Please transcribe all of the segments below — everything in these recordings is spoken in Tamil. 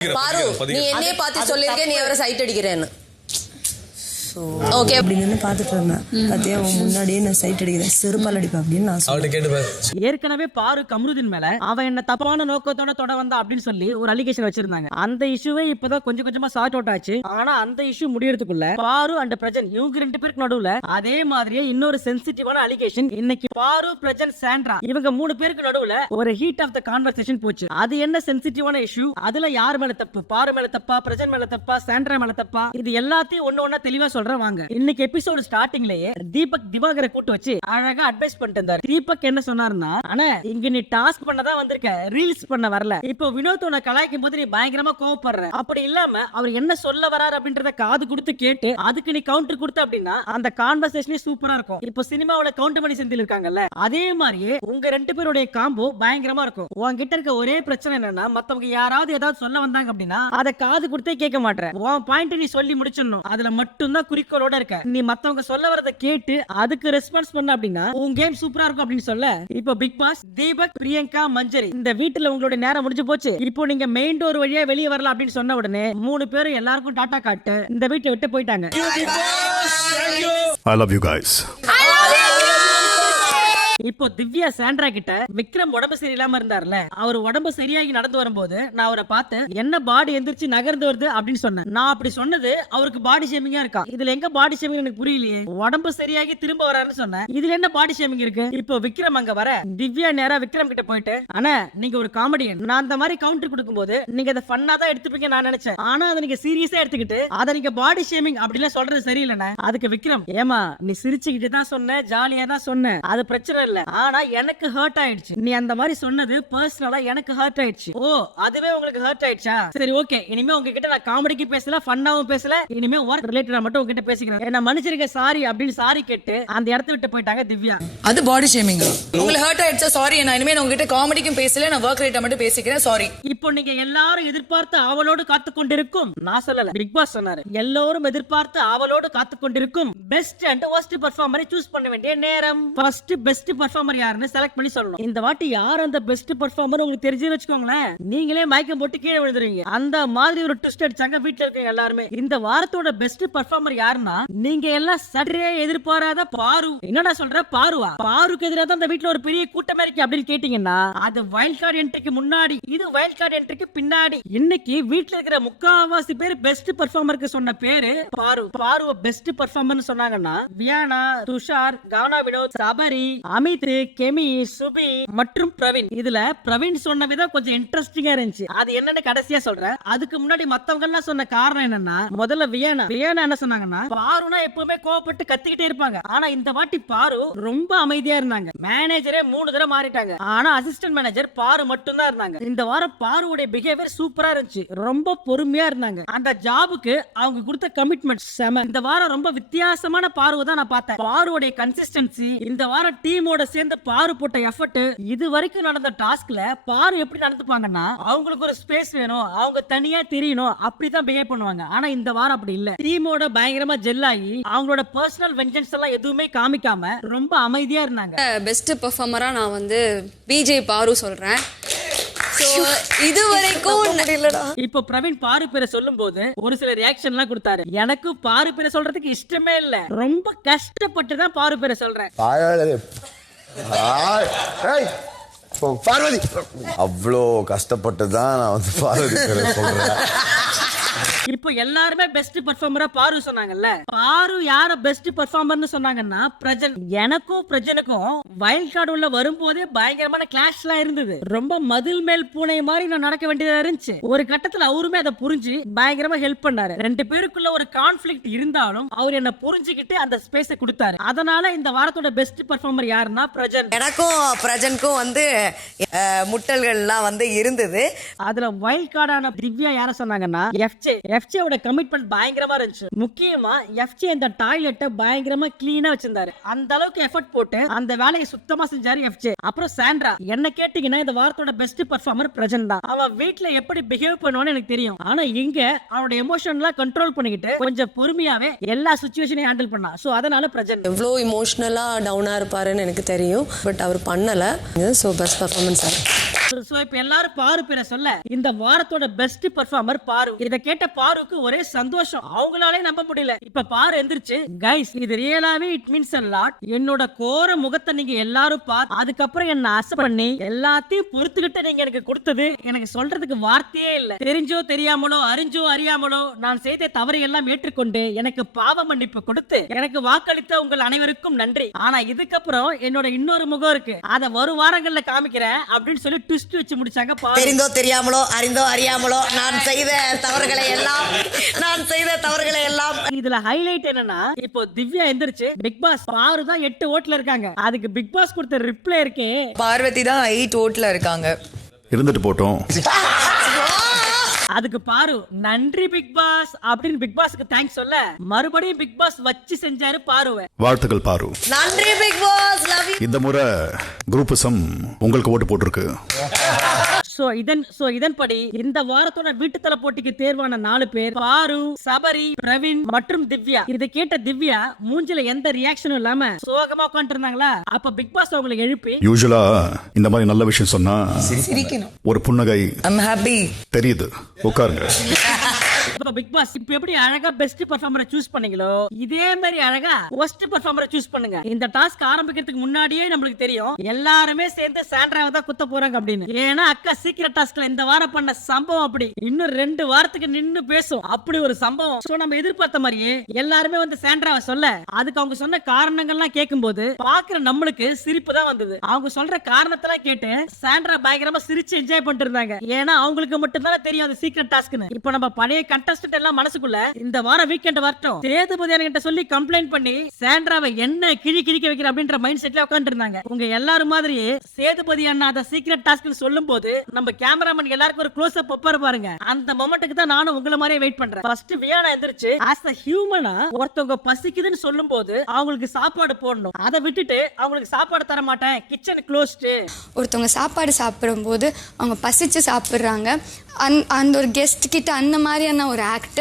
பாரு, நீ என்னையே பார்த்து சொல்லிருக்க, நீ அவரை சைட் அடிக்கிறேன்னு. ஓகே அப்படி நின்று பார்த்துட்டு இருந்தேன். பார்த்தியா, அவன் முன்னாடியே நான் சைட் அடிக்கிறேன், செருப்பால் அடிப்பேன் அப்படின்னு நான் சொல்லிட்டேன். ஏற்கனவே பாரு கம்ருதீன் மேல அவன் என்ன தப்பான நோக்கத்தோட தொட வந்தா அப்படின்னு சொல்லி ஒரு அலிகேஷன் வச்சிருந்தாங்க. அந்த இஷ்யூவே இப்பதான் கொஞ்சம் கொஞ்சமா சார்ட் அவுட் ஆச்சு. ஆனா அந்த இஷ்யூ முடியறதுக்குள்ள பாரு அண்ட் பிரஜன் இவங்க ரெண்டு பேருக்கு நடுவுல அதே மாதிரியே இன்னொரு சென்சிட்டிவான அலிகேஷன் இன்னைக்கு பாரு, பிரஜன், சாண்ட்ரா இவங்க மூணு பேருக்கு நடுவுல ஒரு ஹீட் ஆஃப் த கான்வர்சேஷன் போச்சு. அது என்ன சென்சிட்டிவான இஷ்யூ, அதுல யார் மேல தப்பு, பாரு மேல தப்பா, பிரஜன் மேல தப்பா, சாண்ட்ரா மேல தப்பா, இது எல்லாத்தையும் ஒண்ணு ஒண்ணா தெளிவா சொல்றேன் வாங்க. இன்னைக்கு எபிசோட் ஸ்டார்டிங்லயே தீபக் திவாகரை கூட்டு வச்சு அழகா அட்வைஸ் பண்ணிட்டு இருந்தாரு. தீபக் என்ன சொன்னாருன்னா, அண்ணா இங்க நீ டாஸ்க் பண்ணதான் வந்திருக்க, ரீல்ஸ் பண்ண வரல. இப்போ வினோத் உன்னை கலாய்க்கும் போது நீ பயங்கரமா கோவப்படுற. அப்படி இல்லாம அவர் என்ன சொல்ல வராரு அப்படின்றத காது கொடுத்து கேட்டு அதுக்கு நீ கவுண்டர் கொடுத்த அப்படின்னா அந்த கான்வர்சேஷனே சூப்பரா இருக்கும். இப்போ சினிமாவோட கவுண்டர் மணி செந்தில் இருக்காங்கல்ல, அதே மாதிரியே உங்க ரெண்டு பேருடைய காம்போ பயங்கரமா இருக்கும். உன்கிட்ட இருக்க ஒரே பிரச்சனை என்னன்னா, மத்தவங்க யாராவது ஏதாவது சொல்ல வந்தாங்க அப்படின்னா அதை காது கொடுத்தே கேட்க மாட்டேன். உன் பாயிண்ட் நீ சொல்லி முடிச்சிடணும். அதுல மட்டும்தான் குறிக்கோளோட இருக்க. நீ மத்தவங்க சொல்ல வரத கேட்டு அதுக்கு ரெஸ்பான்ஸ் பண்ண அப்படின்னா உன் கேம் சூப்பரா இருக்கும் அப்படின்னு சொல்ல, இப்போ பிக் பாஸ் தீபக், பிரியங்கா, மஞ்சரி இந்த வீட்டுல உங்களோட நேரம் முடிஞ்சு போச்சு, இப்போ நீங்க மெயின் டோர் வழியா வெளியே வரலாம் அப்படின்னு சொன்ன உடனே மூணு பேரும் எல்லாருக்கும் டாடா காட்டு இந்த வீட்டை விட்டு போயிட்டாங்க. I love you guys. இப்போ திவ்யா சாண்ட்ரா கிட்ட விக்ரம் உடம்பு சரியில்லாம இருந்தார்ல, அவர் உடம்பு சரியாகி நடந்து வரும்போது நான் அவரை பார்த்து என்ன பாடி எந்திரிச்சு நகர்ந்து வருது அப்படின்னு சொன்னேன். நான் அப்படி சொன்னது அவருக்கு பாடி ஷேமிங்கா இருக்கா. இதுல எங்க பாடி ஷேமிங் எனக்கு புரியலையே. உடம்பு சரியாகி திரும்ப வராருன்னு சொன்னேன், இதுல என்ன பாடி ஷேமிங் இருக்கு? இப்போ விக்ரம் அங்க வர திவ்யா நேரா விக்ரம் கிட்ட போயிட்டு, ஆனா நீங்க ஒரு காமெடியன், நான் அந்த மாதிரி கவுண்டர் கொடுக்கும் போது நீங்க அதை ஃபன்னா தான் எடுத்துப்பீங்க நான் நினைச்சேன். ஆனா அதை நீங்க சீரியஸா எடுத்துக்கிட்டு அதை நீங்க பாடி ஷேமிங் அப்படிலாம் சொல்றது சரியில்லைண்ணே. அதுக்கு விக்ரம், ஏமா நீ சிரிச்சுக்கிட்டு தான் சொன்ன, ஜாலியா தான் சொன்ன, அது பிரச்சனை இல்ல, ஆனா எனக்கு ஹர்ட் ஆயிடுச்சு. நீ அந்த மாதிரி சொன்னது பர்சனலா எனக்கு ஹர்ட் ஆயிடுச்சு. ஓ அதுவே உங்களுக்கு ஹர்ட் ஆயிடுச்சா? சரி ஓகே, இனிமே உங்ககிட்ட நான் காமெடிக்கு பேசல, ஃபன்னாவும் பேசல, இனிமே ஒர்க் ரிலேட்டடா மட்டும் உங்ககிட்ட பேசிக்கிறேன். என்ன மன்னிச்சிருக்க, சாரி அப்படின்னு சாரி கேட்டு அந்த இடத்த விட்டு போயிட்டாங்க திவ்யா. அது பாடி ஷேமிங். உங்களுக்கு ஹர்ட் ஆயிடுச்சா? சாரி, நான் இனிமே உங்ககிட்ட காமெடிக்கும் பேசல, நான் ஒர்க் ரிலேட்டடா மட்டும் பேசிக்கிறேன், சாரி. இப்போ நீங்க எல்லாரும் எதிர்பார்த்து ஆவலோடு காத்து கொண்டிருக்கும், நான் சொல்லல, பிக் பாஸ் சொன்னாரு, எல்லாரும் எதிர்பார்த்து ஆவலோடு காத்து கொண்டிருக்கும் பெஸ்ட் அண்ட் வொர்ஸ்ட் பெர்ஃபார்மரை சூஸ் பண்ண வேண்டிய நேரம். ஃபர்ஸ்ட் பெஸ்ட் பெர்ஃபார்மர் யாருன்னு செலக்ட் பண்ணி சொல்லணும். இந்த வாட்டி யார் அந்த பெஸ்ட் பெர்ஃபார்மர் உங்களுக்கு தெரிஞ்சு வச்சுக்கோங்களேன், நீங்களே மயக்கம் போட்டு கீழே விழுந்துருவீங்க. அந்த மாதிரி ஒரு ட்விஸ்ட் அடிச்சாங்க வீட்ல இருக்கீங்க எல்லாருமே. இந்த வாரத்தோட பெஸ்ட் பெர்ஃபார்மர் யாருன்னா, நீங்க எல்லாம் சற்றே எதிர்பாராத பாரு. என்னடா சொல்ற, பாருவா? பாருக்கு எதிராக தான் இந்த வீட்ல ஒரு பெரிய கூட்டமே இருக்கு அப்படின்னு கேட்டீங்கன்னா, அது வைல்ட் கார்டு என்ட்ரிக்கு முன்னாடி, இது வைல்ட் கார்டு என்ட்ரிக்கு பின்னாடி. இன்னைக்கு வீட்ல இருக்கிற முக்காவாசி பேர் பெஸ்ட் பெர்ஃபார்மருக்கு சொன்ன பேரு பாரு. பாருவ பெஸ்ட் பெர்ஃபார்மர்னு சொன்னாங்கன்னா வியானா, துஷார், கானா, வினோத், சபரி, அமித், கெமி, சுபி மற்றும் பிரவீன். இதுல பிரவீன் சொன்ன விதம் கொஞ்சம் இன்ட்ரெஸ்டிங்கா இருந்துச்சு. அது என்னன்னு கடைசியா சொல்றேன். அதுக்கு முன்னாடி மத்தவங்க எல்லாம் சொன்ன காரணம் என்னன்னா, முதல்ல வியானா என்ன சொன்னாங்கன்னா, பாருனா எப்பவுமே கோவப்பட்டு கத்திக்கிட்டே இருப்பாங்க, ஆனா இந்த வாட்டி பாரு ரொம்ப அமைதியா இருந்தாங்க. மேனேஜரே 3 தடவை மாறிட்டாங்க, ஆனா அசிஸ்டன்ட் மேனேஜர் பாரு மட்டும் தான் இருந்தாங்க. இந்த வாரம் பாருவுடைய பிஹேவியர் சூப்பரா இருந்துச்சு, ரொம்ப பொறுமையா இருந்தாங்க. அந்த ஜாபுக்கு அவங்க கொடுத்த கமிட்மெண்ட் செம. இந்த வாரம் ரொம்ப வித்தியாசமான பாரு தான் நான் பார்த்தேன். பாருவுடைய கன்சிஸ்டன்சி, இந்த வாரம் டீமோட சேர்ந்து பாரு போட்ட எஃபர்ட், இது வரைக்கும் நடந்த டாஸ்க்ல பாரு எப்படி நடந்துப்பாங்கன்னா, அவங்களுக்கு ஒரு ஸ்பேஸ் வேணும், அவங்க தனியா தெரியணும், அப்படிதான் பிஹேவ் பண்ணுவாங்க. ஆனா இந்த வாரம் அப்படி இல்ல. டீமோட பயங்கரமா ஜெல் ஆகி அவங்களோட பர்சனல் வெஞ்சன்ஸ் எல்லாம் எதுவுமே காமிக்காம ரொம்ப அமைதியா இருந்தாங்க. பெஸ்ட் பெர்ஃபார்மரா நான் வந்து பிஜே பாரு சொல்றேன். இது வரைக்கும் இப்போ பிரவீன் பாரு பேரை சொல்லும் போது ஒரு சில ரியாக்ஷன் எல்லாம் கொடுத்தாரு. எனக்கு பாரு பேரை சொல்றதுக்கு இஷ்டமே இல்ல, ரொம்ப கஷ்டப்பட்டு தான் பாரு பேரை சொல்றேன். பார்வதி அவ்வளோ கஷ்டப்பட்டு தான் நான் வந்து பார்வதி பேரை சொல்றேன். இப்போ எல்லாருமே பெஸ்ட் பெர்ஃபார்மரா பாரு சொன்னாங்கல்ல, பாரு யார பெஸ்ட் பெர்ஃபார்மர்னு சொன்னாங்கன்னா பிரஜன். எனக்கும் பிரஜனுக்கும் வைல்ட் கார்டு உள்ள வரும்போதே பயங்கரமான கிளாஷ் எல்லாம் இருந்தது. ரொம்ப மதில் மேல் பூனை மாதிரி நான் நடக்க வேண்டியதா இருந்துச்சு. ஒரு கட்டத்துல அவருமே அதை புரிஞ்சு பயங்கரமா ஹெல்ப் பண்ணாரு. ரெண்டு பேருக்குள்ள ஒரு கான்ஃபிளிக்ட் இருந்தாலும் அவர் என்ன புரிஞ்சுக்கிட்டு அந்த ஸ்பேஸை கொடுத்தாரு. அதனால இந்த வாரத்தோட பெஸ்ட் பெர்ஃபார்மர் யாருன்னா பிரஜன். எனக்கும் பிரஜனுக்கும் வந்து முட்டல்கள்லாம் வந்து இருந்தது. அதுல வைல்ட் கார்டான திவ்யா யார சொன்னாங்கன்னா FJ ஓட கமிட்மெண்ட் பயங்கரமா இருந்துச்சு. முக்கியமா FJ இந்த டாய்லெட்டை பயங்கரமா கிளீனா வச்சிருந்தாரு. அந்த அளவுக்கு எஃபர்ட் போட்டு அந்த வேலையை சுத்தமா செஞ்சாரு FJ. அப்புறம் சாண்ட்ரா, என்ன கேட்டீங்கன்னா இந்த வாரத்தோட பெஸ்ட் பெர்ஃபார்மர் பிரஜன் தான். அவன் வீட்ல எப்படி பிஹேவ் பண்ணுவான்னு எனக்கு தெரியும். ஆனா இங்க அவனோட எமோஷன்லாம் கண்ட்ரோல் பண்ணிக்கிட்டு கொஞ்சம் பொறுமையாவே எல்லா சிச்சுவேஷனையும் ஹேண்டில் பண்ணா. சோ அதனால பிரஜன். எவ்வளோ இமோஷனலா டவுனா இருப்பாருன்னு எனக்கு தெரியும், பட் அவர் பண்ணல. So best performance sir. So இப்ப எல்லாரும் பாரு பேரை சொல்ல இந்த வாரத்தோட பெஸ்ட் பெர்ஃபார்மர் பாரு. இத கேட்ட பாருக்கு ஒரே சந்தோஷம், அவங்களாலே நம்ப முடியல. இப்ப பாரு எந்திரிச்சு, கைஸ் இது ரியலாவே இட் மீன்ஸ் a lot. என்னோட கோர முகத்தை நீங்க எல்லாரும் பார்த்து அதுக்கப்புறம் என்ன அசை பண்ணி எல்லாத்தையும் பொறுத்துக்கிட்டு நீங்க எனக்கு கொடுத்தது எனக்கு சொல்றதுக்கு வார்த்தையே இல்ல. தெரிஞ்சோ தெரியாமலோ அறிஞ்சோ அறியாமலோ நான் செய்த தவறை எல்லாம் ஏற்றுக்கொண்டு எனக்கு பாவ மன்னிப்பு கொடுத்து எனக்கு வாக்களித்த உங்கள் அனைவருக்கும் நன்றி. ஆனா இதுக்கப்புறம் என்னோட இன்னொரு முகம் இருக்கு, அதை வரும் வாரங்கள்ல காமிக்கிறேன் அப்படின்னு சொல்லி ட்விஸ்ட் வச்சு முடிச்சாங்க. தெரிந்தோ தெரியாமலோ அறிந்தோ அறியாமலோ நான் செய்த தவறுகளை எல்லாம் இதுல ஹைலைட் என்னன்னா, இப்போ திவ்யா எந்திரிச்சு பிக் பாஸ் பாரு தான் 8 ஓட்ல இருக்காங்க, அதுக்கு பிக் பாஸ் கொடுத்த ரிப்ளை இருக்கே, பார்வதி தான் 8 ஓட்ல இருக்காங்க. இருந்துட்டு போட்டோம். அதுக்கு பாரு நன்றி பிக் பாஸ் அப்படின்னு பிக் பாஸ்க்கு தேங்க்ஸ் சொல்ல மறுபடியும் பிக் பாஸ் வச்சு செஞ்சாரு பாருவை. வாழ்த்துக்கள் பாரு. நன்றி பிக் பாஸ், லவ் யூ. இந்த முறை குரூப்பிசம் உங்களுக்கு ஓட்டு போட்டிருக்கு. இதன்படி இந்த வாரத்தோட வீட்டுத்தல போட்டிக்கு தேர்வான 4 பேர் பாரு, சபரி, பிரவீன் மற்றும் திவ்யா. இதை கேட்ட திவ்யா மூஞ்சில எந்த ரியாக்ஷனும் இல்லாம சோகமா உட்கார்ந்து இருந்தாங்களா. அப்ப பிக் பாஸ் அவங்களை எழுப்பி, யூசுவலா இந்த மாதிரி நல்ல விஷயம் சொன்னா சிரிக்கணும், ஒரு புன்னகை ஐம் ஹாப்பி தெரியுது, உட்காருங்க. பிக் பாஸ் இப்ப எப்படி அழகா பெஸ்ட் பெர்ஃபார்மரை சூஸ் பண்ணீங்களோ இதே மாதிரி அழகா வொஸ்ட் பெர்ஃபார்மரை சூஸ் பண்ணுங்க. இந்த டாஸ்க் ஆரம்பிக்கிறதுக்கு முன்னாடியே நம்மளுக்கு தெரியும் எல்லாருமே சேர்ந்து சாண்ட்ராவை தான் குத்த போறாங்க அப்படின்னு. ஏன்னா அக்கா சீக்ரெட் டாஸ்க்ல இந்த வாரம் பண்ண சம்பவம் அப்படி இன்னும் 2 வாரத்துக்கு நின்னு பேசும், அப்படி ஒரு சம்பவம். சோ நம்ம எதிர்பார்த்த மாதிரியே எல்லாருமே வந்து சாண்ட்ராவை சொல்ல அதுக்கு அவங்க சொன்ன காரணங்கள்லாம் கேட்கும்போது பாக்குற நம்மளுக்கு சிரிப்பு தான் வந்தது. அவங்க சொல்ற காரணத்தெல்லாம் கேட்டு சாண்ட்ரா பயங்கரமா சிரிச்சு என்ஜாய் பண்ணிட்டு இருந்தாங்க. ஏன்னா அவங்களுக்கு மட்டும் தான் தெரியும் அது சீக்ரெட் டாஸ்க்னு. இப்போ நம்ம பழைய கண்டஸ்டன்ட் எல்லாம் மனசுக்குள்ள இந்த வாரம் வீக்கெண்ட் வரட்டும் சேதுபதி என்கிட்ட சொல்லி கம்ப்ளைண்ட் பண்ணி சாண்ட்ராவை என்ன கிழிக்க வைக்கிற அப்படின்ற மைண்ட் செட்ல உட்கார்ந்து இருந்தாங்க. உங்க எல்லாரும் மாதிரியே சேதுபதி அண்ணா அத சீக்ரெட் டாஸ்க்னு சொல்லும்போது நம்ம கேமராமேன் எல்லாருக்கும் ஒரு க்ளோஸ் அப் ஒப்பாரு பாருங்க. அந்த மொமெண்ட்டுக்கு தான் நானும் உங்கள மாதிரியே வெயிட் பண்றேன். ஃபர்ஸ்ட் வியானா எந்திரிச்சு ஆஸ் a ஹியூமனா ஒருத்தவங்க பசிக்குதுன்னு சொல்லும்போது அவங்களுக்கு சாப்பாடு போடணும், அதை விட்டுட்டு அவங்களுக்கு சாப்பாடு தர மாட்டேன் கிச்சன் க்ளோஸ்டு. ஒருத்தவங்க சாப்பாடு சாப்பிடும்போது அவங்க பசிச்சு சாப்பிடுறாங்க, அந்த ஒரு கெஸ்ட் கிட்ட அந்த மாதிரியான ஒரு ஆக்ட்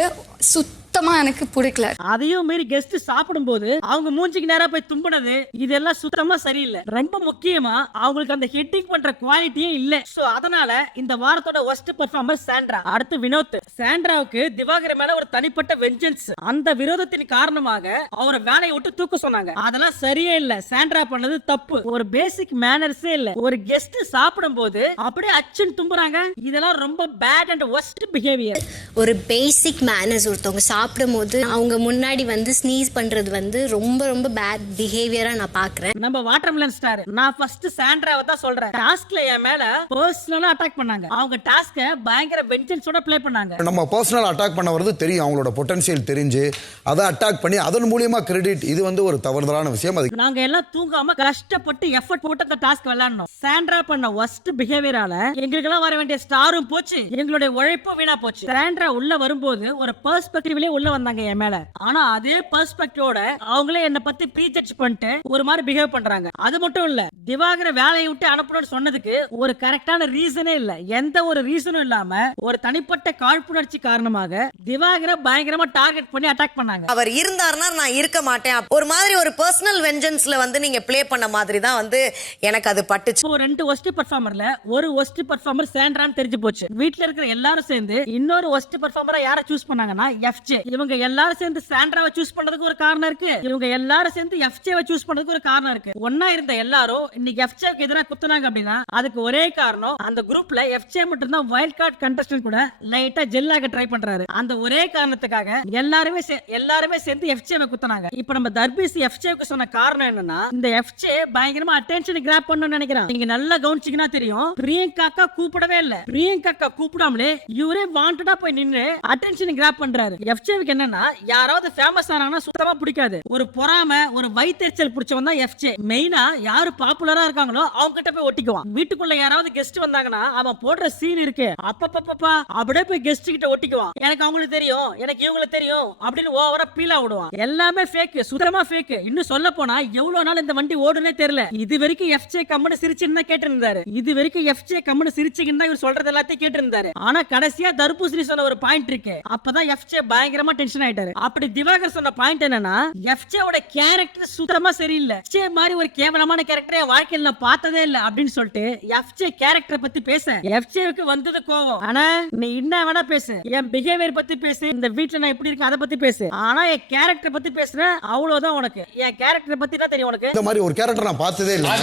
சுத்தமா எனக்கு பிடிக்கல. அதையும் மீறி கெஸ்ட் சாப்பிடும்போது அவங்க மூஞ்சிக்கு நேரா போய் தும்பினது இதெல்லாம் சுத்தமா சரியில்லை. ரொம்ப முக்கியமா அவங்களுக்கு அந்த ஹெட்டிங் பண்ற குவாலிட்டியே இல்ல. சோ அதனால இந்த வாரத்தோட வொஸ்ட் பெர்ஃபார்மர் சாண்ட்ரா. அடுத்து வினோத். சாண்ட்ராவுக்கு திவாகர் மேல ஒரு தனிப்பட்ட வெஞ்சன்ஸ். அந்த விரோதத்தின் காரணமாக அவரை வேலையை விட்டு தூக்க சொன்னாங்க. அதெல்லாம் சரியே இல்ல. சாண்ட்ரா பண்ணது தப்பு. ஒரு பேசிக் மேனர்ஸே இல்ல. ஒரு கெஸ்ட் சாப்பிடும் போது அப்படியே அச்சுன்னு தும்புறாங்க. இதெல்லாம் ரொம்ப பேட் அண்ட் வொஸ்ட் பிஹேவியர். ஒரு பேசிக் மேனர்ஸ். ஒருத்தவங்க சாப்பிடும் போது அவங்க முன்னாடி வந்து ஸ்னீஸ் பண்றது வந்து ரொம்ப ரொம்ப பேட் பிஹேவியரா நான் பாக்குறேன். நம்ம வாட்டர்மெலன் ஸ்டார். நான் ஃபர்ஸ்ட் சாண்ட்ராவை தான் சொல்றேன். டாஸ்க்ல என் மேல பர்சனலா அட்டாக் பண்ணாங்க. அவங்க டாஸ்க பயங்கர வெஞ்சன்ஸோட ப்ளே பண்ணாங்க. நம்ம பர்சனல் அட்டாக் பண்ண வரது தெரியும், அவங்களோட பொட்டன்ஷியல் தெரிஞ்சு அதை அட்டாக் பண்ணி அதன் மூலியமா கிரெடிட், இது வந்து ஒரு தவறுதலான விஷயம். அது நாங்க எல்லாம் தூங்காம கஷ்டப்பட்டு எஃபர்ட் போட்டு அந்த டாஸ்க் விளையாடணும். சாண்ட்ரா பண்ண வொஸ்ட் பிஹேவியரால எங்களுக்கு எல்லாம் வர வேண்டிய ஸ்டாரும் போச்சு, எங்களுடைய உழைப்பும் வீணா போச்சு. சாண்ட்ரா உள்ள வரும்போது ஒரு பெர்ஸ்பெக்டிவ்ல உள்ள வந்தாங்க என் மேல. ஆனா அதே பெர்ஸ்பெக்டிவோட அவங்களே என்ன பத்தி ப்ரீஜட்ஜ் பண்ணிட்டு ஒரு மாதிரி பிஹேவ் பண்றாங்க. அது மட்டும் இல்ல, திவாகரை வேலையை விட்டு அனுப்பணும்னு சொன்னதுக்கு ஒரு கரெக்டான ரீசனே இல்ல. எந்த ஒரு ரீசனும் இல்லாம ஒரு தனிப்பட்ட காழ்ப்புணர்ச்சி காரணமாக திவாகரை பயங்கரமா டார்கெட் பண்ணி அட்டாக் பண்ணாங்க. அவர் இருந்தாருன்னா நான் இருக்க மாட்டேன், ஒரு மாதிரி ஒரு பர்சனல் வெஞ்சன்ஸ்ல வந்து நீங்க ப்ளே பண்ண மாதிரி தான் வந்து எனக்கு அது பட்டுச்சு. 2 வொஸ்ட் பெர்ஃபார்மர்ல ஒரு வொஸ்ட் பெர்ஃபார்மர் சாண்ட்ரான்னு தெரிஞ்சு போச்சு. வீட்ல இருக்கிற எல்லாரும் சேர்ந்து இன்னொரு வொஸ்ட் பெர்ஃபார்மரா யாரை சூஸ் பண்ணாங்கன்னா FJ. இவங்க எல்லாரும் சேர்ந்து சாண்ட்ராவை சூஸ் பண்ணதுக்கு ஒரு காரணம் இருக்கு. இவங்க எல்லாரும் சேர்ந்து FJவை சூஸ் பண்ணதுக்கு ஒரு காரணம் இருக்கு. ஒண்ணா இருந்த எல்லாரும் இன்னைக்கு FJக்கு எதிராக குத்துனாங்க அப்படின்னா அதுக்கு ஒரே காரணம் அந்த குரூப்ல FJ மட்டும் தான் வைல்ட் கார்டு கண்டஸ்டன்ட் கூட லைட்டா ஜெல்லாக ட்ரை பண்றாரு. அந்த ஒரே காரணத்துக்காக எல்லாருமே சேர்ந்து FJவை குத்துனாங்க. இப்போ நம்ம தர்பீஸ் FJக்கு சொன்ன காரணம் என்னன்னா, இந்த FJ பயங்கரமா அட்டென்ஷன் கிராப் பண்ணணும்னு நினைக்கிறான். நீங்க நல்லா கவனிச்சீங்கன்னா தெரியும், பிரியங்கா கூப்பிடவே இல்ல. பிரியங்கா கூப்பிடாமலே இவரே வாண்டடா போய் நின்னு அட்டென்ஷன் கிராப் பண்றாரு. FJக்கு என்னன்னா, யாராவது ஃபேமஸ் ஆனாங்கன்னா சுத்தமா பிடிக்காது. ஒரு பொறாம ஒரு வைத்தறிச்சல் பிடிச்சவன் தான் FJ. மெயினா யாரு பாப்புலர் பாப்புலரா இருக்காங்களோ அவங்க கிட்ட போய் ஒட்டிக்குவான். வீட்டுக்குள்ள யாராவது கெஸ்ட் வந்தாங்கன்னா அவன் போடுற சீன் இருக்கு அப்பப்பப்பா அப்படியே போய் கெஸ்ட் கிட்ட ஒட்டிக்குவான். எனக்கு அவங்களுக்கு தெரியும், எனக்கு இவங்களுக்கு தெரியும் அப்படின்னு ஓவரா பீலா விடுவான். எல்லாமே ஃபேக், சுத்தமா ஃபேக். இன்னும் சொல்ல போனா எவ்வளவு நாள் இந்த வண்டி ஓடுனே தெரியல. இது வரைக்கும் எஃப்ஜே கம்முன்னு சிரிச்சுன்னு கேட்டு இருந்தாரு. இது வரைக்கும் எஃப்ஜே கம்முன்னு சிரிச்சுன்னு இவர் சொல்றது எல்லாத்தையும் கேட்டு இருந்தாரு. ஆனா கடைசியா தர்பூசணி சொன்ன ஒரு பாயிண்ட் இருக்கு. அப்பதான் எஃப்ஜே பயங்கரமா டென்ஷன் ஆயிட்டாரு. அப்படி திவாகர் சொன்ன பாயிண்ட் என்னன்னா, எஃப்ஜே ஓட கேரக்டர் சுத்தமா சரியில்லை. எஃப்ஜே மாதிரி ஒரு கேவலமான கேரக்டர் என் வாழ்க்கையில நான் பார்த்ததே இல்ல அப்படின்னு சொல்லிட்டு எஃப்ஜே கேரக்டர் பத்தி பேச எஃப்ஜேவுக்கு வந்தது கோவம். ஆனா நீ என்ன வேணா பேசு, என் பிஹேவியர் பத்தி பேசு, இந்த வீட்டுல நான் எப்படி இருக்கேன் அதை பத்தி பேசு, ஆனா என் கேரக்டர் பத்தி பேசுறேன் அவ்வளவுதான். உனக்கு என் கேரக்டர் பத்தி தான் தெரியும். உனக்கு இந்த மாதிரி ஒரு கேரக்டர் நான் பார்த்ததே இல்லை.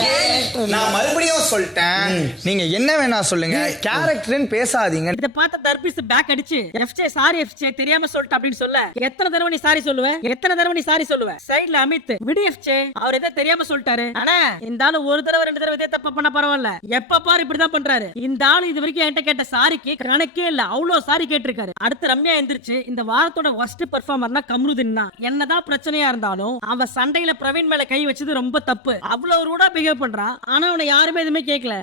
நான் மறுபடியும் சொல்லிட்டேன், நீங்க என்ன வேணா சொல்லுங்க, கேரக்டர்னு பேசாதீங்க. இத பார்த்த தர்பீஸ் பேக் அடிச்சு எஃப்ஜே சாரி எஃப்ஜே தெரியாம சொல்லிட்டு அப்படின்னு சொல்ல, எத்தனை தடவை நீ சாரி சொல்லுவ, எத்தனை தடவை நீ சாரி சொல்லுவ? சைடுல அமித், விடு எஃப்ஜே, அவர் ஏதோ தெரியாம சொல்லிட்டாரு. ஆனா இந்த ஆளு ஒரு தடவை ரெண்டு தடவை இதே தப்பு பண்ண பரவாயில்ல, எப்ப பாரு இப்படிதான் பண்றாரு. இந்த ஆளு இது வரைக்கும் என்கிட்ட கேட்ட சாரிக்கு கணக்கே இல்ல, அவ்வளவு சாரி கேட்டிருக்காரு. அடுத்து ரம்யா எந்திரிச்சு, இந்த வாரத்தோட வொஸ்ட் பெர்ஃபார்மர்னா கம்ருதீன் தான். என்னதான் பிரச்சனையா இருந்தாலும் அவன் சண்டையில பிரவீன் மேல கை வச்சது ரொம்ப தப்பு. அவ்வளவு ரூடா பிஹேவ் பண்றான். ஆனா அவனை யாருமே எதுவுமே கேட்கல.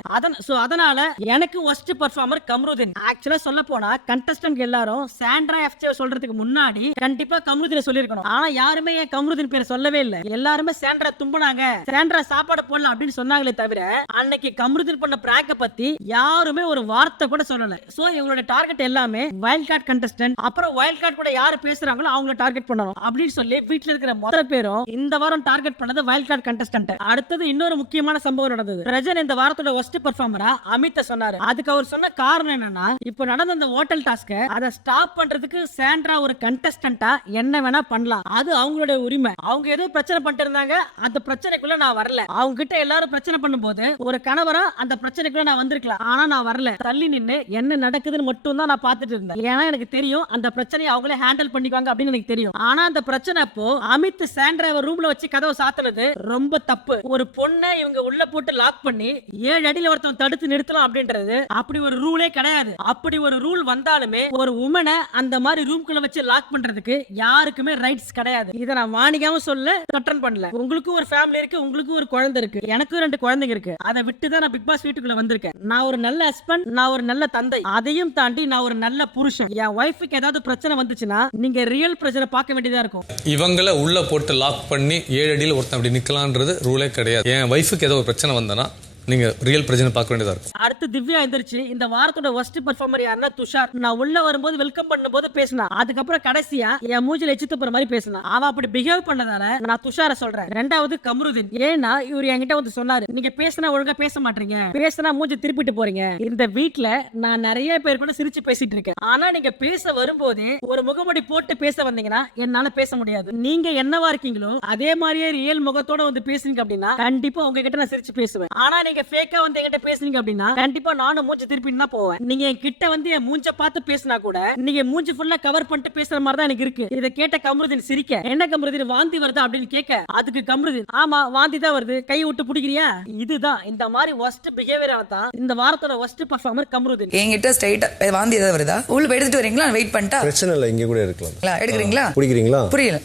அதனால எனக்கு வொஸ்ட் பெர்ஃபார்மர் கம்ருதீன். ஆக்சுவலா சொல்ல போனா கண்டஸ்டன்ட் எல்லாரும் சாண்ட்ரா எஃப்ஜே சொல்றதுக்கு முன்னாடி கண்டிப்பா கம்ருதீன் சொல்லிருக்கணும். ஆனா யாருமே என் கம்ருதீன் பேரை சொல்லவே இல்ல. எல்லாருமே சாண்ட்ரா தும்புனாங்க, சாண்ட்ரா சாப்பாடு போடலாம் அப்படின்னு சொன்னாங்களே தவிர அன்னைக்கு கம்ருதீன் பண்ண பிராங்க பத்தி யாருமே ஒரு வார்த்தை கூட சொல்லல. சோ இவங்களோட டார்கெட் எல்லாமே வைல்ட் கார்டு கண்டஸ்டன்ட், அப்புறம் வைல்ட் கார்டு கூட யாரு பேசுறாங்களோ அவங்கள டார்கெட் பண்ணணும் அப்படின்னு சொல்லி வீட்ல இருக்கிற மொத்த பேரும் இந்த வாரம் டார்கெட் பண்ணது வைல்ட் கார்டு கண்டஸ்டன்ட். அடுத்தது இன்னொரு முக்கியமான சம்பவம் நடந்தது. பிரஜன் இந்த வாரத்தோட வொஸ்ட் பெர்ஃபார்மரா அமித் சொன்னாரு. அதுக்கு அவர் சொன்ன காரணம் என்னன்னா, இப்ப நடந்த அந்த ஹோட்டல் டாஸ்க் அதை ஸ்டாப் பண்றதுக்கு சாண்ட்ரா ஒரு கண்டஸ்டன்ட்டா என்ன வேணா பண்ணலாம், அது அவங்களோட உரிமை. அவங்க ஏதோ பிரச்சனை பண்ணிட்டு இருந்தாங்க, அந்த பிரச்சனைக்குள்ள நான் வரல. அவங்க கிட்ட எல்லாரும் பிரச்சனை பண்ணும்போது ஒரு கணவரா அந்த பிரச்சனைக்குள்ள நான் வந்திருக்கலாம், ஆனா நான் வரல. தள்ளி நின்னு என்ன நடக்குதுன்னு மட்டும் தான் நான் பார்த்துட்டு இருந்தேன். ஏன்னா எனக்கு தெரியும் அந்த பிரச்சனையை அவங்களே ஹேண்டில் பண்ணிக்குவாங்க அப்படின்னு எனக்கு தெரியும். ஆனா அந்த பிரச்சனை அப்போ அமித் சாண்ட்ராவை ரூம்ல வச்சு கதவை சாத்துனது ரொம்ப தப்பு. ஒரு பொண்ணை இவங்க உள்ள போட்டு லாக் பண்ணி 7 அடியில ஒருத்தன் தடுத்து நிறுத்தலாம் அப்படின்றது அப்படி ஒரு ரூலே கிடையாது. அப்படி ஒரு ரூல் வந்தாலுமே ஒரு உமனை அந்த மாதிரி ரூம்குள்ள வச்சு லாக் பண்றதுக்கு யாருக்குமே ரைட்ஸ் கிடையாது. இதை நான் வாணிக்காம சொல்ல, தட்டன் பண்ணல. உங்களுக்கும் ஒரு ஃபேமிலி இருக்கு, உங்களுக்கும் ஒரு குழந்தை இருக்கு, எனக்கும் 2 குழந்தைங்க இருக்கு. அதை விட்டு தான் நான் பிக் பாஸ் வீட்டுக்குள்ள வந்திருக்கேன். நான் ஒரு நல்ல ஹஸ்பண்ட், நான் ஒரு நல்ல தந்தை, அதையும் தாண்டி நான் ஒரு நல்ல புருஷன். என் ஒய்ஃபுக்கு ஏதாவது பிரச்சனை வந்துச்சுன்னா நீங்க ரியல் பிரச்சனை பார்க்க வேண்டியதா இருக்கும். இவங்கள உள்ள போட்டு லாக் பண்ணி 7 அடியில் ஒருத்தன் அப்படி நிக்கலான்றது ரூலே கிடையாது. என் வைஃபுக்கு ஏதோ ஒரு பிரச்சனை வந்தனா நீங்க ரியல் பிரச்சனை பார்க்க வேண்டியதா இருக்கும். அடுத்து திவ்யா எந்திரிச்சு, இந்த வாரத்தோட வொஸ்ட் பெர்ஃபார்மர் யாருன்னா துஷார். நான் உள்ள வரும்போது வெல்கம் பண்ணும்போது பேசினா, அதுக்கப்புறம் கடைசியா என் மூஞ்சில எச்சி துப்புற மாதிரி பேசினா. அவன் அப்படி பிஹேவ் பண்ணதால நான் துஷார சொல்றேன். ரெண்டாவது கம்ருதீன். ஏன்னா இவர் என்கிட்ட வந்து சொன்னாரு, நீங்க பேசினா ஒழுங்கா பேச மாட்டீங்க, பேசினா மூஞ்சி திருப்பிட்டு போறீங்க. இந்த வீட்ல நான் நிறைய பேர் கூட சிரிச்சு பேசிட்டு இருக்கேன், ஆனா நீங்க பேச வரும்போது ஒரு முகமூடி போட்டு பேச வந்தீங்கன்னா என்னால பேச முடியாது. நீங்க என்னவா இருக்கீங்களோ அதே மாதிரியே ரியல் முகத்தோட வந்து பேசுறீங்க அப்படின்னா கண்டிப்பா உங்ககிட்ட நான் சிரிச்சு பேசுவேன். ஆனா நீங்க ஃபேக்கா வந்து என்கிட்ட பேசுனீங்க அப்படின்னா கண்டிப்பா நானும் மூஞ்சி திருப்பிட்டு தான் போவேன். நீங்க என்கிட்ட வந்து என் மூஞ்ச பார்த்து பேசினா கூட நீங்க மூஞ்சி ஃபுல்லா கவர் பண்ணிட்டு பேசுற மாதிரி தான் எனக்கு இருக்கு. இத கேட்ட கம்ருதீன் சிரிக்க, என்ன கம்ருதீன் வாந்தி வருதா அப்படின்னு கேட்க, அதுக்கு கம்ருதீன், ஆமா வாந்தி தான் வருது, கை விட்டு பிடிக்கிறியா? இதுதான் இந்த மாதிரி வொஸ்ட் பிஹேவியரால தான் இந்த வாரத்தோட வொஸ்ட் பெர்ஃபார்மர் கம்ருதீன். என்கிட்ட ஸ்ட்ரைட்டா வாந்தி ஏதாவது வருதா, உள்ள போய் எடுத்துட்டு வரீங்களா, வெயிட் பண்ணிட்டா பிரச்சனை இல்லை, இங்க கூட இருக்கலாம், எடுக்கிறீங்களா, குடிக்கிறீங்களா, புரியல.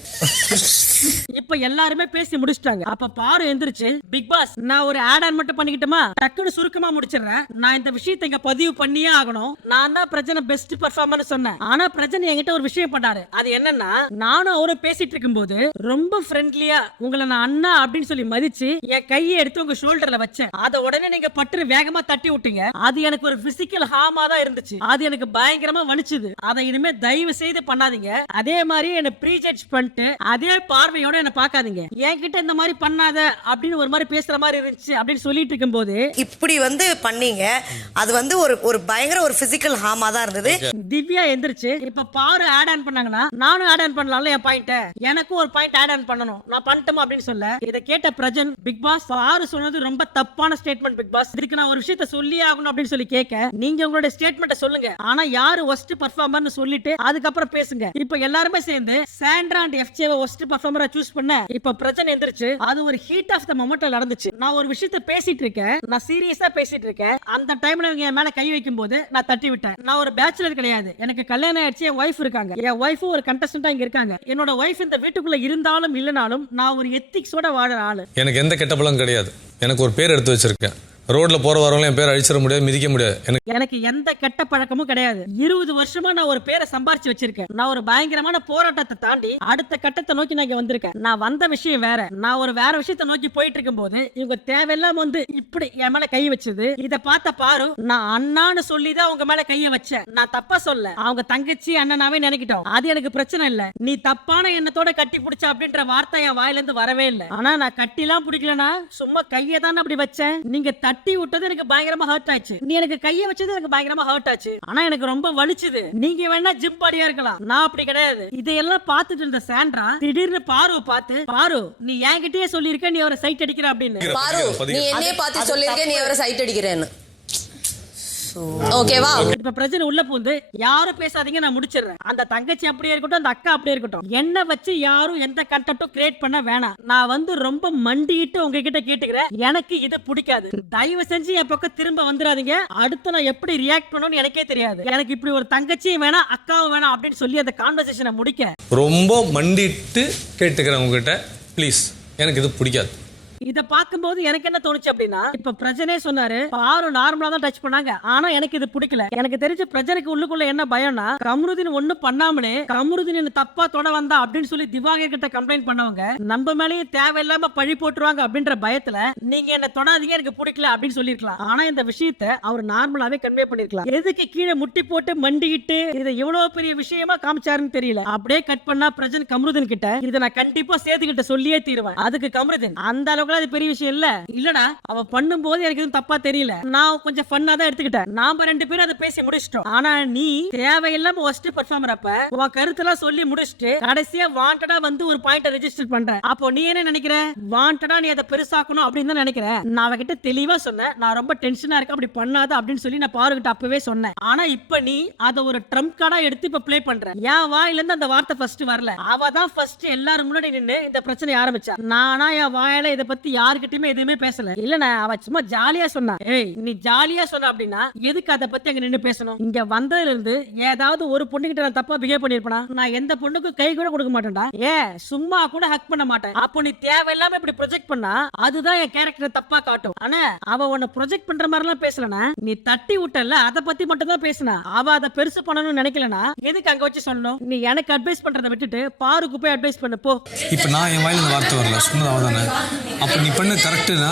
இப்ப எல்லாருமே பேசி முடிச்சிட்டாங்க. அப்ப பாரு எந்திரிச்சு, பிக் பாஸ் நான் ஒரு ஆட் ஆன் மட்டும் பண்ணிக்கிட்டுமா, டக்குனு சுருக்கமா முடிச்சிடுறேன். நான் இந்த விஷயத்தை இங்க பதிவு பண்ணியே ஆகணும். நான் தான் பிரச்சனை பெஸ்ட் பெர்ஃபார்மர் சொன்னேன். ஆனா பிரச்சனை என்கிட்ட ஒரு விஷயம் பண்ணாரு. அது என்னன்னா, நானும் அவரும் பேசிட்டு இருக்கும்போது ரொம்ப ஃப்ரெண்ட்லியா உங்களை நான் அண்ணா அப்படின்னு சொல்லி மதிச்சு என் கையை எடுத்து உங்க ஷோல்டர்ல வச்சேன். அத உடனே நீங்க பட்டு வேகமா தட்டி விட்டீங்க. அது எனக்கு ஒரு பிசிக்கல் ஹார்மா தான் இருந்துச்சு. அது எனக்கு பயங்கரமா வலிச்சுது. அதை இனிமே தயவு செய்து பண்ணாதீங்க. அதே மாதிரி என்ன ப்ரீஜட்ஜ் பண்ணிட்டு அதே பார்வையோட என்ன பார்க்காதீங்க. என்கிட்ட இந்த மாதிரி பண்ணாத அப்படின்னு ஒரு மாதிரி பேசுற மாதிரி இருந்துச்சு அப்படின்னு சொல்லிட்டு இருக்கும்போது இப்படி வந்து பண்ணீங்க. அது வந்து ஒரு பயங்கர ஒரு பிசிக்கல் ஹார்மா தான் இருந்தது. திவ்யா எந்திரிச்சு, இப்ப பாரு ஆட் ஆன் பண்ணாங்கன்னா நானும் ஆட் ஆன் பண்ணலாம்ல, என் பாயிண்ட் எனக்கும் ஒரு பாயிண்ட் ஆட் ஆன் பண்ணணும், நான் பண்ணட்டுமா அப்படின்னு சொல்ல, இதை கேட்ட பிரஜன், பிக் பாஸ் பாரு சொன்னது ரொம்ப தப்பான ஸ்டேட்மெண்ட் பிக் பாஸ், இதுக்கு நான் ஒரு விஷயத்த சொல்லி ஆகணும் அப்படின்னு சொல்லி கேட்க, நீங்க உங்களுடைய ஸ்டேட்மெண்ட்டை சொல்லுங்க, ஆனா யாரு வொஸ்ட் பெர்ஃபார்மர்னு சொல்லிட்டு அதுக்கப்புறம் பேசுங்க. இப்ப எல்லாருமே சேர்ந்து சாண்ட்ரா அண்ட் எஃப்ஜே வொஸ்ட் பெர்ஃபார்மரா சூஸ் சூஸ் பண்ண. இப்ப பிரச்சனை எந்திரிச்சு. அது ஒரு ஹீட் ஆஃப் த மொமெண்ட்ல நடந்துச்சு. நான் ஒரு விஷயத்தை பேசிட்டு இருக்கேன், நான் சீரியஸா பேசிட்டு இருக்கேன். அந்த டைம்ல இவங்க என் மேல கை வைக்கும் போது நான் தட்டி விட்டேன். நான் ஒரு பேச்சுலர் கிடையாது, எனக்கு கல்யாணம் ஆயிடுச்சு, என் ஒய்ஃப் இருக்காங்க. என் ஒய்ஃப் ஒரு கண்டஸ்டன்டா இங்க இருக்காங்க. என்னோட ஒய்ஃப் இந்த வீட்டுக்குள்ள இருந்தாலும் இல்லனாலும் நான் ஒரு எத்திக்ஸோட வாழற ஆளு. எனக்கு எந்த கெட்ட பழக்கம் கிடையாது. எனக்கு ஒரு பேர் எடுத்து வச்சிருக்கேன். ரோட்ல போற வரவங்க என் பேர் அழிச்சிட முடியாது, மிதிக்க முடியாது. எனக்கு எந்த கெட்ட பழக்கமும் கிடையாது. 20 வருஷமா நான் ஒரு பேரை சம்பாரிச்சு வச்சிருக்கேன். நான் ஒரு பயங்கரமான போராட்டத்தை தாண்டி அடுத்த கட்டத்தை நோக்கி நான் இங்க வந்திருக்கேன். நான் வந்த விஷயம் வேற. நான் ஒரு வேற விஷயத்தை நோக்கி போயிட்டு இருக்கும் போது இவங்க தேவையில்லாம வந்து இப்படி என் மேல கை வச்சது. இத பார்த்த பாரு, நான் அண்ணான்னு சொல்லிதான் அவங்க மேல கைய வச்சேன். நான் தப்பா சொல்ல, அவங்க தங்கச்சி அண்ணனாவே நினைக்கிட்டோம். அது எனக்கு பிரச்சனை இல்ல. நீ தப்பான எண்ணத்தோட கட்டி பிடிச்ச அப்படின்ற வார்த்தை என் வாயில இருந்து வரவே இல்லை. ஆனா நான் கட்டிலாம் பிடிக்கலனா சும்மா கையை தானே அப்படி வச்சேன். நீங்க தட்டி விட்டது எனக்கு பயங்கரமா ஹர்ட் ஆச்சு. நீ எனக்கு கைய வச்சது எனக்கு பயங்கரமா ஹர்ட் ஆச்சு. ஆனா எனக்கு ரொம்ப வலிச்சுது. நீங்க வேணா ஜிம் பாடியா இருக்கலாம், நான் அப்படி கிடையாது. இதையெல்லாம் பார்த்துட்டு இருந்த சாண்ட்ரா திடீர்னு பாருவை பார்த்து, பாரு நீ என்கிட்டயே சொல்லியிருக்க நீ அவரை சைட் அடிக்கிற அப்படின்னு. பாரு நீ என்னையே பார்த்து சொல்லியிருக்க நீ அவரை சைட் அடிக்கிறேன்னு. ஓகேவா? இப்ப பிரச்சனை உள்ள பூந்து யாரும் பேசாதீங்க, நான் முடிச்சிடுறேன். அந்த தங்கச்சி அப்படியே இருக்கட்டும், அந்த அக்கா அப்படியே இருக்கட்டும், என்ன வச்சு யாரும் எந்த கண்டென்ட்டும் கிரியேட் பண்ண வேணாம். நான் வந்து ரொம்ப மண்டிட்டு உங்ககிட்ட கேட்டுக்கிறேன், எனக்கு இது பிடிக்காது. தயவு செஞ்சு என் பக்கம் திரும்ப வந்துடாதீங்க. அடுத்து நான் எப்படி ரியாக்ட் பண்ணணும்னு எனக்கே தெரியாது. எனக்கு இப்படி ஒரு தங்கச்சியும் வேணாம் அக்காவும் வேணாம் அப்படின்னு சொல்லி அந்த கான்வர்சேஷனை முடிக்க ரொம்ப மண்டிட்டு கேட்டுக்கிறேன் உங்ககிட்ட, ப்ளீஸ் எனக்கு இது பிடிக்காது. இத பாக்கும்போது எனக்கு என்ன தோணுச்சு அப்படின்னா, இப்ப பிரஜனே சொன்னாரு பாரு நார்மலா தான் டச் பண்ணாங்க, ஆனா எனக்கு இது பிடிக்கல. எனக்கு தெரிஞ்ச பிரஜனுக்கு உள்ளுக்குள்ள என்ன பயம்னா, கமருதீன் ஒண்ணும் பண்ணாமலே கமருதீன் என்ன தப்பா தொட வந்தா அப்படின்னு சொல்லி திவாகர் கிட்ட கம்ப்ளைண்ட் பண்ணவங்க நம்ம மேலேயும் தேவையில்லாம பழி போட்டுருவாங்க அப்படின்ற பயத்துல நீங்க என்ன தொடாதீங்க எனக்கு பிடிக்கல அப்படின்னு சொல்லிருக்கலாம். ஆனா இந்த விஷயத்தை அவர் நார்மலாவே கன்வே பண்ணிருக்கலாம். எதுக்கு கீழே முட்டி போட்டு மண்டிக்கிட்டு இதை இவ்வளவு பெரிய விஷயமா காமிச்சாருன்னு தெரியல. அப்படியே கட் பண்ணா பிரஜன் கமருதீன் கிட்ட இதை நான் கண்டிப்பா சேதுகிட்ட சொல்லியே தீருவேன். அதுக்கு கமருதீன் அந்த அளவுக்கு அது பெரிய விஷயம் இல்ல, இல்லடா அவ பண்ணும்போது எனக்கு எதுவும் தப்பா தெரியல, நான் கொஞ்சம் ஃபன்னா தான் எடுத்துக்கிட்டேன், நாம 2 பேரும் அதை பேசி முடிச்சிட்டோம். ஆனா நீ தேவையில்லாம ஒஸ்ட் பெர்ஃபார்மர் அப்ப உன் கருத்தெல்லாம் சொல்லி முடிச்சிட்டு கடைசியா வாண்டடா வந்து ஒரு பாயிண்ட் ரெஜிஸ்டர் பண்ற. அப்போ நீ என்ன நினைக்கிற, வாண்டடா நீ அதை பெருசாக்கணும் அப்படின்னு தான் நினைக்கிற. நான் அவகிட்ட தெளிவா சொன்னேன், நான் ரொம்ப டென்ஷனா இருக்கேன் அப்படி பண்ணாத அப்படின்னு சொல்லி நான் பாருகிட்ட அப்பவே சொன்னேன். ஆனா இப்ப நீ அதை ஒரு ட்ரம்ப் கார்டா எடுத்து இப்ப ப்ளே பண்ற. என் வாயில இருந்து அந்த வார்த்தை ஃபர்ஸ்ட் வரல, அவ தான் ஃபர்ஸ்ட் எல்லாரும் முன்னாடி நின்னு இந்த பிரச்சனை ஆரம்பிச்சா. நானா என் வாயில இதை பத்தி யாருக்கிட்டயுமே எதுவுமே பேசல. இல்லனா அவ சும்மா ஜாலியா சொன்னா. ஏய் நீ ஜாலியா சொன்ன அப்படின்னா எதுக்கு அதை பத்தி அங்க நின்னு பேசணும்? இங்க வந்ததுல இருந்து ஏதாவது ஒரு பொண்ணு கிட்ட நான் தப்பா பிஹேவ் பண்ணிருப்பேனா? நான் எந்த பொண்ணுக்கும் கை கூட கொடுக்க மாட்டேன்டா, சும்மா கூட ஹக் பண்ண மாட்டேன். அப்போ நீ தேவையில்லாம இப்படி ப்ரொஜெக்ட் பண்ணா அதுதான் என் கேரக்டரை தப்பா காட்டும். ஆனா அவ உன்னை ப்ரொஜெக்ட் பண்ற மாதிரி எல்லாம் பேசலனா, நீ தட்டி விட்டல அதை பத்தி மட்டும் தான் பேசினா. அவ அதை பெருசு பண்ணணும்னு நினைக்கலனா எதுக்கு அங்க வச்சு சொல்லணும்? நீ எனக்கு அட்வைஸ் பண்றதை விட்டுட்டு பாருக்கு போய் அட்வைஸ் பண்ணு போ. இப்ப நான் என் வாயில இந்த வார்த்தை வரல, சொன்னது அவதானே. அப்ப நீ பண்ண கரெக்ட்னா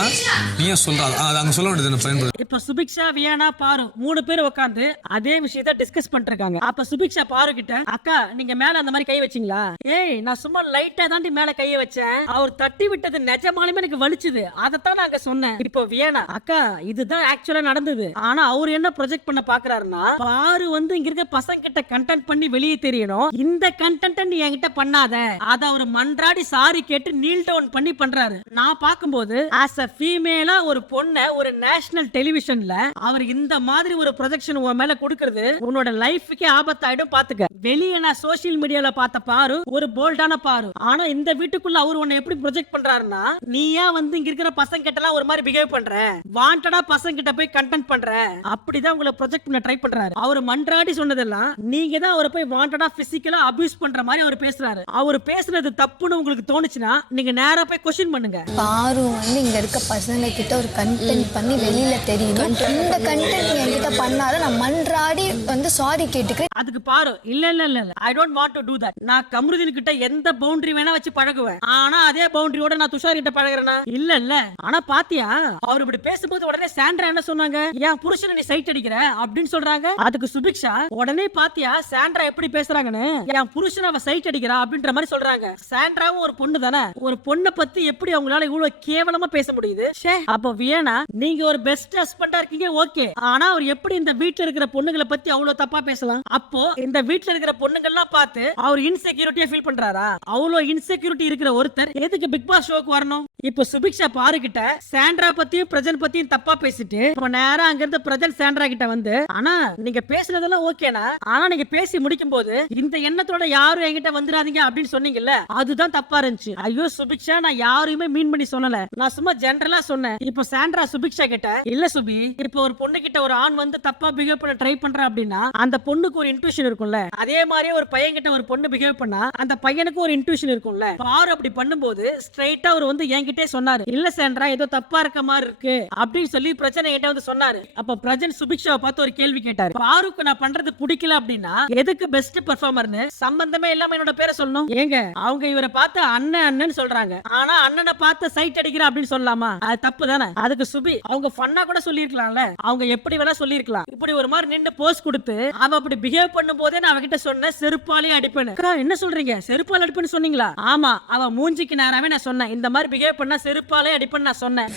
நீ ஏன் சொல்ற? அது அங்க சொல்ல வேண்டியது பயன்படுது. இப்ப சுபிக்ஷா வியானா பாரு 3 பேர் உட்கார்ந்து அதே விஷயத்தை டிஸ்கஸ் பண்ணிருக்காங்க. அப்ப சுபிக்ஷா பாரு கிட்ட, அக்கா நீங்க மேல அந்த மாதிரி கை வச்சீங்களா? ஏய் நான் சும்மா லைட்டா தாண்டி மேல கைய வச்சேன், அவர் தட்டி விட்டது நிஜமாலுமே எனக்கு வலிச்சுது, அதைத்தான் நான் சொன்னேன். இப்போ வியானா, அக்கா இதுதான் ஆக்சுவலா நடந்தது, ஆனா அவர் என்ன ப்ரொஜெக்ட் பண்ண பாக்குறாருன்னா, பாரு வந்து இங்க இருக்க பசங்க கிட்ட கண்டென்ட் பண்ணி வெளியே தெரியணும், இந்த கண்டென்ட் நீ என்கிட்ட பண்ணாத, அத அவர் மன்றாடி சாரி கேட்டு நீல் டவுன் பண்ணி பண்றாரு. நான் பாக்கும்போது ஆஸ் a ஃபீமேலா ஒரு பொண்ண ஒரு நேஷனல் டெலிவிஷன்ல அவர் இந்த மாதிரி ஒரு ப்ரொஜெக்ஷன் உன் மேல கொடுக்கிறது உன்னோட லைஃப்க்கே ஆபத்தாயிடும் பாத்துக்க. வெளியே நான் சோசியல் மீடியால பார்த்த பாரு ஒரு போல்டான பாரு, ஆனா இந்த வீட்டுக்குள்ள அவர் உன்னை எப்படி ப்ரொஜெக்ட் பண்றாருன்னா, நீயா வந்து இங்க இருக்கிற பசங்க கிட்ட எல்லாம் ஒரு மாதிரி பிஹேவ் பண்ற, வாண்டடா பசங்க கிட்ட போய் கண்டென்ட் பண்ற, அப்படிதான் உங்களை ப்ரொஜெக்ட் பண்ண ட்ரை பண்றாரு. அவர் மன்றாடி சொன்னதெல்லாம் நீங்க தான் அவரை போய் வாண்டடா பிசிக்கலா அபியூஸ் பண்ற மாதிரி அவர் பேசுறாரு. அவர் பேசுறது தப்புன்னு உங்களுக்கு தோணுச்சுன்னா நீங்க நேரா போய் क्वेश्चन பண்ணுங்க. பாரு வந்து இங்க இருக்க பசங்க கிட்ட ஒரு கண்டென்ட் பண்ணி வெளியில தெரியணும், இந்த கண்டென்ட் என்கிட்ட பண்ணாத நான் மன்றாடி வந்து சாரி கேட்டுக்கிறேன். அதுக்கு பாரு இல்ல இல்ல இல்ல I don't want to to that. நான் கமருதீன் கிட்ட எந்த பவுண்டரி வேணா வச்சு பழகுவேன், ஆனா அதே பவுண்டரியோட நான் துஷார் கிட்ட பழகுறேனா? இல்ல இல்ல. ஆனா பாத்தியா அவர் இப்படி பேசும்போது உடனே சாண்ட்ரா என்ன சொன்னாங்க, என் புருஷனை நீ சைட் அடிக்கிற அப்படின்னு சொல்றாங்க. அதுக்கு சுபிக்ஷா உடனே பாத்தியா சாண்ட்ரா எப்படி பேசுறாங்கன்னு, என் புருஷனை அவ சைட் அடிக்கிறா அப்படின்ற மாதிரி சொல்றாங்க. சாண்ட்ராவும் ஒரு பொண்ணு தானே, ஒரு பொண்ணை பத்தி எப்படி அவங்களால இவ்வளவு அவ்வளவு கேவலமா பேச முடியுது? அப்ப வியனா நீங்க ஒரு பெஸ்ட் ஹஸ்பண்டா இருக்கீங்க, ஓகே. ஆனா அவர் எப்படி இந்த வீட்ல இருக்கிற பொண்ணுங்களை பத்தி அவ்வளவு தப்பா பேசலாம்? அப்போ இந்த வீட்ல இருக்கிற பொண்ணுங்கள்லாம் பார்த்து அவர் இன்செக்யூரிட்டியா ஃபீல் பண்றாரா? அவ்வளவு இன்செக்யூரிட்டி இருக்கிற ஒருத்தர் எதுக்கு பிக் பாஸ் ஷோக்கு வரணும்? இப்போ சுபிக்ஷா பாருகிட்ட சாண்ட்ரா பத்தியும் பிரஜன் பத்தியும் தப்பா பேசிட்டு இப்ப நேரா அங்க இருந்து பிரஜன் சாண்ட்ரா கிட்ட வந்து, ஆனா நீங்க பேசுனதெல்லாம் ஓகேனா, ஆனா நீங்க பேசி முடிக்கும் போது இந்த எண்ணத்தோட யாரும் என்கிட்ட வந்துடாதீங்க அப்படின்னு சொன்னீங்கல்ல, அதுதான் தப்பா இருந்துச்சு. ஐயோ சுபிக்ஷா, நான் யாரையுமே மீன் பண்ணி சொல்லல, நான் சும்மா ஜெனரலா சொன்னேன். இப்போ சாண்ட்ரா சுபிக்ஷா கிட்ட, இல்ல சுபி, இப்போ ஒரு பொண்ணு கிட்ட ஒரு ஆண் வந்து தப்பா பிஹேவ் பண்ண ட்ரை பண்றா அப்படின்னா அந்த பொண்ணுக்கு ஒரு இன்ட்யூஷன் இருக்கும்ல, அதே மாதிரியே ஒரு பையன் கிட்ட ஒரு பொண்ணு பிஹேவ் பண்ணா அந்த பையனுக்கு ஒரு இன்ட்யூஷன் இருக்கும்ல. பாரு அப்படி பண்ணும்போது ஸ்ட்ரைட்டா அவர் வந்து என்கிட்டே சொன்னாரு, இல்ல சாண்ட்ரா ஏதோ தப்பா இருக்க மாதிரி இருக்கு அப்படின்னு சொல்லி பிரச்சனை என்கிட்ட வந்து சொன்னாரு. அப்ப பிரஜன் சுபிக்ஷாவை பார்த்து ஒரு கேள்வி கேட்டாரு, பாருக்கு நான் பண்றது பிடிக்கல அப்படின்னா எதுக்கு பெஸ்ட் பெர்ஃபார்மர்னு சம்பந்தமே இல்லாம என்னோட பேரை சொல்லணும்? ஏங்க அவங்க இவரை பார்த்து அண்ணன் அண்ணன் சொல்றாங்க, ஆனா அண்ணனை பார்த்து சைட் அடிக்கிற அப்படின்னு சொல்லலாமா? அது தப்பு தானே. அதுக்கு சுபி அவங்க ஃபன்னா கூட சொல்லிருக்கலாம்ல, அவங்க எப்படி வேணா சொல்லிருக்கலாம். இப்படி ஒரு மாதிரி நின்று போஸ் கொடுத்து அவ அப்படி பிஹேவ் பண்ணும் போதே நான் அவகிட்ட சொன்ன செருப்பாலே அடிப்பேன்னு. என்ன சொல்றீங்க, செருப்பால அடிப்பேன்னு சொன்னீங்களா? ஆமா, அவ மூஞ்சிக்கு நேராவே நான் சொன்னேன், இந்த மாதிரி பிஹேவ் பண்ணா செருப்பாலே அடிப்பேன்னு நான் சொன்னேன்.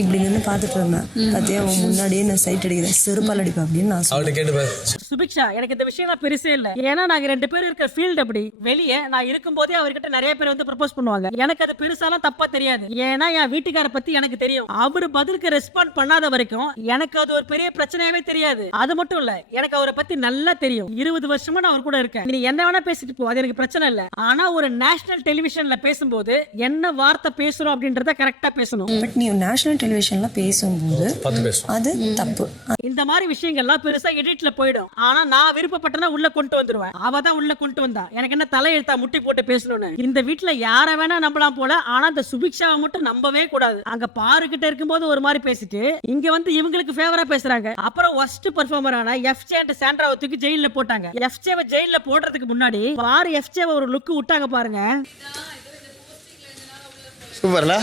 இப்படி நின்று பார்த்துட்டு இருந்தேன், பாத்தியா அவன் முன்னாடியே நான் சைட் அடிக்கிறேன், செருப்பால் அடிப்பேன் அப்படின்னு நான் சொன்னேன். சுபிக்ஷா எனக்கு இந்த விஷயம் பெருசே இல்ல, ஏன்னா நாங்க 2 பேரும் இருக்கிற ஃபீல்ட் அப்படி. வெளியே நான் இருக்கும் போதே அவர்கிட்ட நிறைய பேர் வந்து ப்ரப்போஸ் பண்ணுவாங்க, எனக்கு அது பெருசாலாம் தப்பா தெரியாது. ஏன்னா என் வீட்டுக்கார பத்தி எனக்கு தெரியும், அவரு பதிலுக்கு ரெஸ்பாண்ட் பண்ணாத வரைக்கும் எனக்கு அது ஒரு பெரிய பிரச்சனையாவே தெரியாது. அது மட்டும் இல்ல, எனக்கு அவரை பத்தி நல்லா தெரியும். 20 வருஷமா நான் அவர் கூட இருக்கேன். நீ என்ன வேணா பேசிட்டு போ, அது எனக்கு பிரச்சனை இல்ல. ஆனா ஒரு நேஷனல் டெலிவிஷன்ல பேசும்போது என்ன வார்த்தை பேசுறோம் அப்படின்றத கரெக்டா பேசணும். பட் நீ நேஷனல் டெலிவிஷன்ல பேசும்போது அது தப்பு. இந்த மாதிரி விஷயங்கள்லாம் பெருசா எடிட்ல போயிடும். ஆனா நான் விருப்பப்பட்டனா உள்ள கொண்டு வந்துருவேன். அவ தான் உள்ள கொண்டு வந்தா, எனக்கு என்ன தலையெழுத்தா முட்டி போட்டு பேசணும்னு. இந்த வீட்டுல யார வேணா நம்பலாம் போல, ஆனா இந்த சுபிக்ஷாவை மட்டும் நம்பவே கூடாது. அங்க பாருகிட்ட இருக்கும்போது ஒரு மாதிரி பேசிட்டு இங்க வந்து இவங்களுக்கு ஃபேவரா பேசுறாங்க. அப்புறம் ஒஸ்ட் பெர்ஃபார்மரான எஃப்ஜே அண்ட் சாண்ட்ராவை தூக்கி ஜெயில்ல போட்டாங்க. எஃப்ஜேவை ஜெயில்ல போடுறதுக்கு முன்னாடி பாரு எஃப்ஜேவை ஒரு லுக் விட்டாங்க பாருங்க. சூப்பர்ல.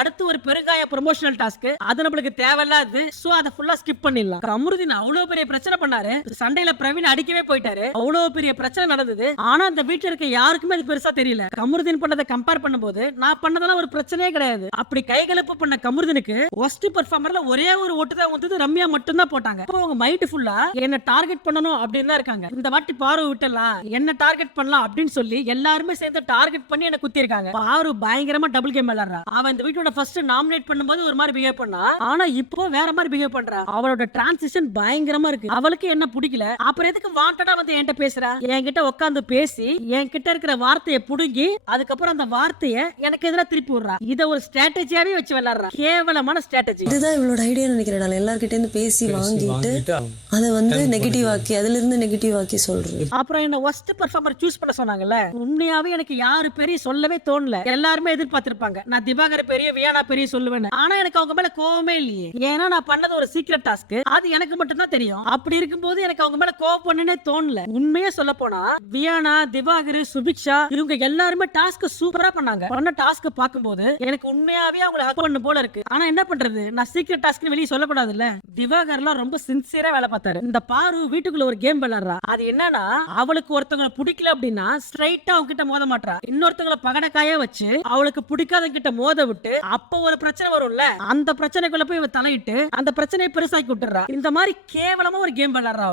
அடுத்து ஒரு பெருங்காய ப்ரொமோஷனல் டாஸ்க், அது நம்மளுக்கு தேவையில்லாது, சோ அத ஃபுல்லா ஸ்கிப் பண்ணிடலாம். அம்ருதீன் அவ்வளவு பெரிய பிரச்சனை பண்ணாரு, சண்டையில பிரவீன் அடிக்கவே போயிட்டாரு, அவ்வளவு பெரிய பிரச்சனை நடந்தது. ஆனா அந்த வீட்டுல இருக்க யாருக்குமே அது பெருசா தெரியல. அம்ருதீன் பண்ணதை கம்பேர் பண்ணும்போது நான் பண்ணதெல்லாம் ஒரு பிரச்சனையே கிடையாது. அப்படி கைகலப்பு பண்ண அம்ருதீனுக்கு ஒஸ்ட் பெர்ஃபார்மர்ல ஒரே ஒரு ஓட்டு தான் வந்தது, ரம்யா மட்டும் தான் போட்டாங்க. அப்போ அவங்க மைண்ட் ஃபுல்லா என்ன டார்கெட் பண்ணணும் அப்படின்னு தான் இருக்காங்க. இந்த வாட்டி பாரு விட்டலாம், என்ன டார்கெட் பண்ணலாம் அப்படின்னு சொல்லி எல்லாருமே சேர்ந்து டார்கெட் பண்ணி என்ன குத்தி இருக்காங்க. பாரு பயங்கரமா டபுள் கேம் விளையாடுறா. அவன் இந்த வீட்டோட ஃபர்ஸ்ட் நாமினேட் பண்ணும்போது ஒரு மாதிரி பிஹேவ் பண்ணா, ஆனா இப்போ வேற மாதிரி பிஹேவ் பண்றா. அவளோட டிரான்சிஷன் பயங்கரமா இருக்கு. அவளுக்கு என்ன பிடிக்கல, அப்புறம் எதுக்கு வாண்டடா வந்து என்கிட்ட பேசுறா? என்கிட்ட உட்கார்ந்து பேசி என்கிட்ட இருக்கிற வார்த்தையை புடுங்கி அதுக்கப்புறம் அந்த வார்த்தையை எனக்கு எதிராக திருப்பி விடுறா. இத ஒரு ஸ்ட்ராட்டஜியாவே வச்சு விளையாடுறா. கேவலமான ஸ்ட்ராட்டஜி. இதுதான் இவளோட ஐடியா நினைக்கிறேன். நான் எல்லார்கிட்ட இருந்து பேசி வாங்கிட்டு அதை வந்து நெகட்டிவ் ஆக்கி, அதுல இருந்து நெகட்டிவ் ஆக்கி சொல்றேன். அப்புறம் என்ன ஒஸ்ட் பெர்ஃபார்மர் சூஸ் பண்ண சொன்னாங்கல்ல, உண்மையாவே எனக்கு யாரு பெரிய சொல்லவே தோணல. எல்லாருமே எதிர்பார்த்திருப்பாங்க நான் திவாகர் பெரிய, வியானா பெரிய சொல்லுவேன். ஆனா எனக்கு அவங்க மேல கோவமே இல்லையே, ஏன்னா நான் பண்ணது ஒரு சீக்ரெட் டாஸ்க், அது எனக்கு மட்டும் தான் தெரியும். அப்படி இருக்கும்போது எனக்கு அவங்க மேல கோவம் பண்ணனே தோணல. உண்மையா சொல்ல போனா வியானா, திவாகர், சுபிக்ஷா இவங்க எல்லாருமே டாஸ்க் சூப்பரா பண்ணாங்க. பண்ண டாஸ்க் பாக்கும்போது எனக்கு உண்மையாவே அவங்களை ஹக் பண்ண போல இருக்கு. ஆனா என்ன பண்றது, நான் சீக்ரெட் டாஸ்க் வெளியே சொல்லக்கூடாதுல்ல. திவாகர்லாம் ரொம்ப சின்சியரா வேலை பார்த்தாரு. இந்த பாரு வீட்டுக்குள்ள ஒரு கேம் விளையாடுறா. அது என்னன்னா, அவளுக்கு ஒருத்தவங்களை பிடிக்கல அப்படின்னா ஸ்ட்ரைட்டா அவங்க கிட்ட மோத மாட்டா. இன்னொருத்தவங்களை பகடக்காயா வச்சு அவளுக்கு பிடிக்காத கிட்ட மோத விட்டு அப்ப ஒரு பிரச்சனை வரும்ல, அந்த பிரச்சனைக்குள்ள போய் இவ தலையிட்டு அந்த பிரச்சனையை பெருசாக்கி விட்டுறா. இந்த மாதிரி கேவலமா ஒரு கேம் விளையாடுறா.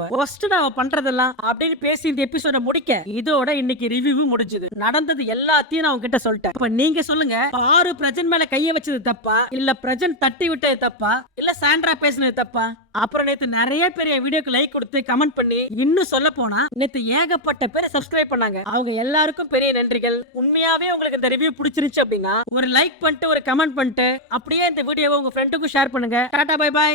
அவ பண்றதெல்லாம் அப்படின்னு பேசி இந்த எபிசோட முடிக்க இதோட இன்னைக்கு ரிவ்யூ முடிஞ்சது. நடந்தது எல்லாத்தையும் நான் உங்ககிட்ட சொல்லிட்டேன். இப்ப நீங்க சொல்லுங்க, பாரு பிரஜன் மேல கைய வச்சது தப்பா, இல்ல பிரஜன் தட்டி விட்டது தப்பா, இல்ல சாண்ட்ரா பேசினது தப்பா? அப்புறம் நேத்து நிறைய பேர் வீடியோக்கு லைக் கொடுத்து கமெண்ட் பண்ணி, இன்னும் சொல்ல போனா நேத்து ஏகப்பட்ட பேர் சப்ஸ்கிரைப் பண்ணாங்க. அவங்க எல்லாருக்கும் பெரிய நன்றிகள். உண்மையாவே உங்களுக்கு இந்த ரிவ்யூ பிடிச்சிருந்துச்சு அப்படின்னா ஒரு லைக் பண்ணிட்டு ஒரு கமெண்ட் பண்ணிட்டு அப்படியே இந்த வீடியோவை உங்க ஃப்ரெண்டுக்கும் ஷேர் பண்ணுங்க. Ta-ta bye by.